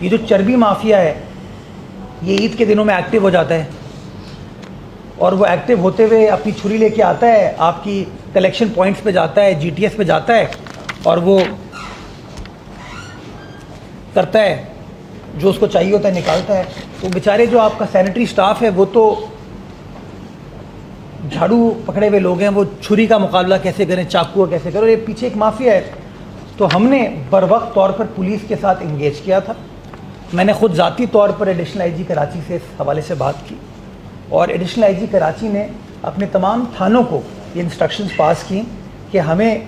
یہ جو چربی مافیا ہے یہ عید کے دنوں میں ایکٹیو ہو جاتا ہے اور وہ ایکٹیو ہوتے ہوئے اپنی چھری لے کے آتا ہے، آپ کی کلیکشن پوائنٹس پہ جاتا ہے، جی ٹی ایس پہ جاتا ہے اور وہ کرتا ہے جو اس کو چاہیے ہوتا ہے، نکالتا ہے. تو بیچارے جو آپ کا سینیٹری سٹاف ہے وہ تو جھاڑو پکڑے ہوئے لوگ ہیں، وہ چھری کا مقابلہ کیسے کریں، چاقو کا کیسے کریں. یہ پیچھے ایک مافیا ہے. تو ہم نے بروقت طور پر پولیس کے ساتھ انگیج کیا تھا. میں نے خود ذاتی طور پر ایڈیشنل آئی جی کراچی سے اس حوالے سے بات کی اور ایڈیشنل آئی جی کراچی نے اپنے تمام تھانوں کو یہ انسٹرکشنز پاس کی کہ ہمیں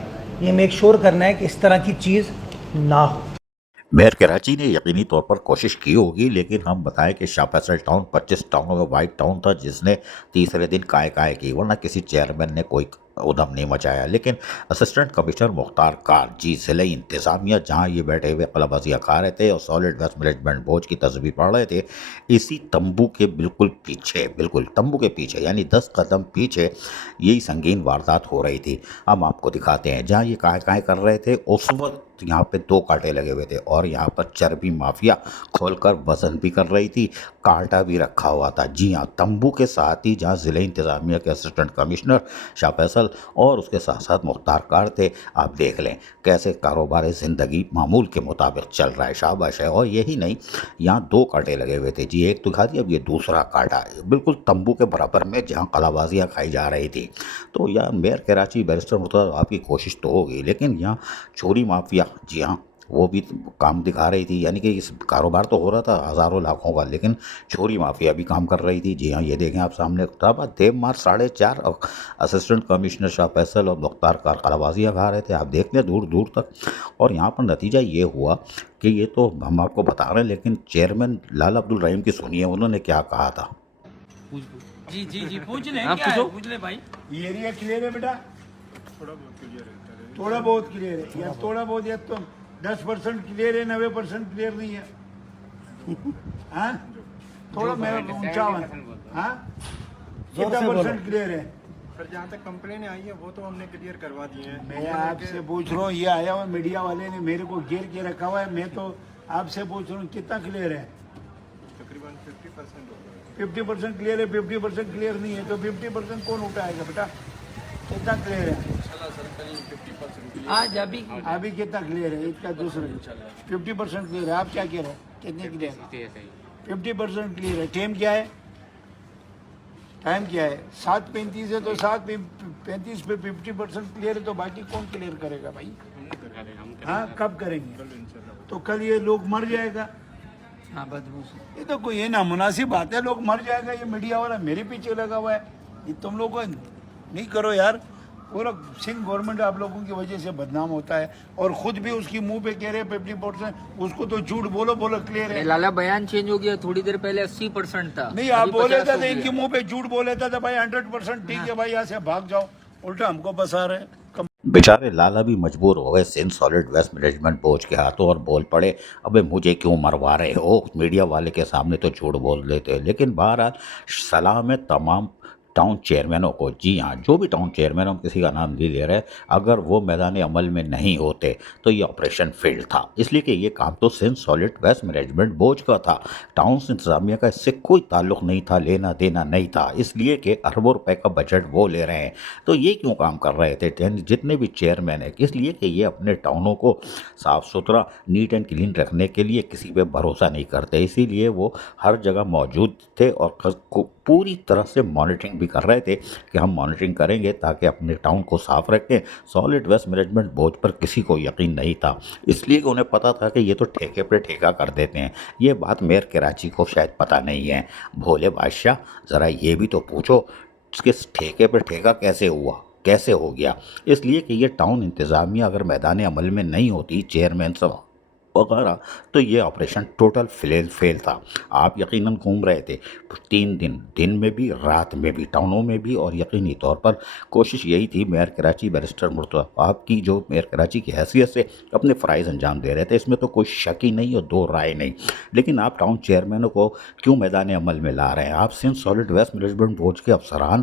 یہ میک شور کرنا ہے کہ اس طرح کی چیز نہ ہو. میئر کراچی نے یقینی طور پر کوشش کی ہوگی، لیکن ہم بتائیں کہ شاہ فیصل ٹاؤن 25 ٹاؤنوں میں وائٹ ٹاؤن تھا جس نے تیسرے دن کائے کی، ورنہ کسی چیئرمین نے کوئی ادھم نہیں مچایا. لیکن اسسٹنٹ کمشنر مختار کار جی ضلعی انتظامیہ جہاں یہ بیٹھے ہوئے قلع بازیاں کھا رہے تھے اور سالڈ ویسٹ مینجمنٹ بورڈ کی تصویر پڑھ رہے تھے، اسی تمبو کے بالکل پیچھے، بالکل تمبو کے پیچھے یعنی 10 قدم پیچھے یہی سنگین واردات ہو رہی تھی. ہم آپ کو دکھاتے ہیں جہاں یہ کائے کر رہے تھے اس وقت یہاں پہ 2 کانٹے لگے ہوئے تھے اور یہاں پر چربی مافیا کھول کر وزن بھی کر رہی تھی، کانٹا بھی رکھا ہوا تھا. جی ہاں، تمبو کے ساتھ ہی جہاں ضلع انتظامیہ کے اسسٹنٹ کمشنر شاہ فیصل اور اس کے ساتھ ساتھ مختار کار تھے. آپ دیکھ لیں کیسے کاروبار زندگی معمول کے مطابق چل رہا ہے. شاباش ہے. اور یہی نہیں، یہاں 2 کانٹے لگے ہوئے تھے. جی ایک تو دکھا دیا، اب یہ دوسرا کانٹا ہے بالکل تمبو کے برابر میں جہاں قلع بازیاں کھائی جا رہی تھی. تو یہاں میئر کراچی بیرسٹر مرتضیٰ آپ کی کوشش تو ہوگی، لیکن یہاں چوری مافیا، جی ہاں، وہ بھی کام دکھا رہی تھی. یعنی کہ اس کاروبار تو ہو رہا تھا ہزاروں لاکھوں کا، لیکن چوری مافیا بھی کام کر رہی تھی. جی ہاں، یہ دیکھیں آپ سامنے دیو مار 4:30 اسسٹنٹ کمشنر شاہ فیصل اور مختار کار قلع بازیاں کھا رہے تھے. آپ دیکھتے ہیں دور دور تک. اور یہاں پر نتیجہ یہ ہوا کہ یہ تو ہم آپ کو بتا رہے ہیں، لیکن چیئرمین لالا عبدالرحیم کی سنیے انہوں نے کیا کہا تھا. جی جی جی پوچھ لیں، کیا ہے پوچھ لیں بھائی. یہ ایریا کلیئر ہے بیٹا؟ تھوڑا بہت کلیئر ہے یا تھوڑا بہت، یا تو 10% کلیئر ہے، 90% کلیئر نہیں ہے. ہاں تھوڑا میں اونچا ہوں. ہاں کتنا پرسنٹ کلیئر ہے؟ سر جہاں تک کمپلین آئی ہے وہ تو ہم نے کلیئر کروا دی ہیں. میں آپ سے پوچھ رہا ہوں، یہ آیا ہوا میڈیا والے نے میرے کو گھیر کے رکھا ہوا ہے، میں تو آپ سے پوچھ رہا ہوں کتنا کلیئر ہے؟ تقریباً 50% ہو گیا. 50% کلیئر ہے. 50% کلیئر نہیں ہے تو 50% کون اٹھائے گا بیٹا؟ کتنا کلیئر ہے آج ابھی کتنا کلیئر ہے؟ اس کا دوسرا 50% کلیئر ہے. آپ کیا کہہ رہے ہیں کتنے کلیئر ہے؟ 50% کلیئر ہے. ٹائم کیا ہے؟ ٹائم کیا ہے؟ 7:35 ہے تو 7:35 پہ 50% کلیئر ہے تو باقی کون کلیئر کرے گا بھائی؟ ہاں کب کریں گے؟ تو کل یہ لوگ مر جائے گا. ہاں بدبو سے یہ تو کوئی یہ نامناسب بات ہے، لوگ مر جائے گا. یہ میڈیا والا میرے پیچھے لگا ہوا ہے. یہ تم لوگ کو نہیں کرو یار. پورا سندھ گورنمنٹ آپ لوگوں کی وجہ سے بدنام ہوتا ہے اور خود بھی اس کی منہ پہ کہہ رہے 50%. اس کو تو جھوٹ بولو کلیئر ہے. لالا بیان چینج ہو گیا، تھوڑی دیر پہلے 80% تھا. نہیں آپ بولے تھے ان کے منہ پہ جھوٹ بولے تھا بھائی 100% ٹھیک ہے بھائی، یہاں سے بھاگ جاؤ. الٹا ہم کو بسا رہے ہیں. بیچارے لالا بھی مجبور ہو گئے Sindh solid waste management board کے ہاتھوں اور بول پڑے، ابے مجھے کیوں مروا رہے ہو؟ میڈیا والے کے سامنے تو جھوٹ بول دیتے. لیکن بہرحال سلام ہے تمام ٹاؤن چیئرمینوں کو. جی ہاں، جو بھی ٹاؤن چیئرمین، ہم کسی کا نام نہیں لے رہے، اگر وہ میدان عمل میں نہیں ہوتے تو یہ آپریشن فیلڈ تھا. اس لیے کہ یہ کام تو Sindh solid waste management board کا تھا، ٹاؤنز انتظامیہ کا اس سے کوئی تعلق نہیں تھا، لینا دینا نہیں تھا. اس لیے کہ اربوں روپے کا بجٹ وہ لے رہے ہیں تو یہ کیوں کام کر رہے تھے جتنے بھی چیئرمین ہیں؟ اس لیے کہ یہ اپنے ٹاؤنوں کو صاف ستھرا نیٹ اینڈ کلین رکھنے کے لیے کسی پہ بھروسہ نہیں کرتے. اسی لیے وہ ہر جگہ موجود تھے اور پوری طرح سے مانیٹرنگ بھی کر رہے تھے کہ ہم مانیٹرنگ کریں گے تاکہ اپنے ٹاؤن کو صاف رکھیں. سالڈ ویسٹ مینجمنٹ بورڈ پر کسی کو یقین نہیں تھا، اس لیے کہ انہیں پتا تھا کہ یہ تو ٹھیکے پہ ٹھیکہ کر دیتے ہیں. یہ بات میئر کراچی کو شاید پتہ نہیں ہے. بھولے بادشاہ ذرا یہ بھی تو پوچھو اس کے ٹھیکے پہ ٹھیکہ کیسے ہوا، کیسے ہو گیا؟ اس لیے کہ یہ ٹاؤن انتظامیہ اگر میدان عمل میں نہیں ہوتی، چیئرمین سب وغیرہ، تو یہ آپریشن ٹوٹل فیل تھا. آپ یقیناً گھوم رہے تھے 3 دن میں بھی، رات میں بھی، ٹاؤنوں میں بھی، اور یقینی طور پر کوشش یہی تھی. میئر کراچی بیرسٹر مرتضیٰ آپ کی جو میئر کراچی کی حیثیت سے اپنے فرائض انجام دے رہے تھے، اس میں تو کوئی شک ہی نہیں اور 2 رائے نہیں. لیکن آپ ٹاؤن چیئرمینوں کو کیوں میدان عمل میں لا رہے ہیں؟ آپ Sindh solid waste management board کے افسران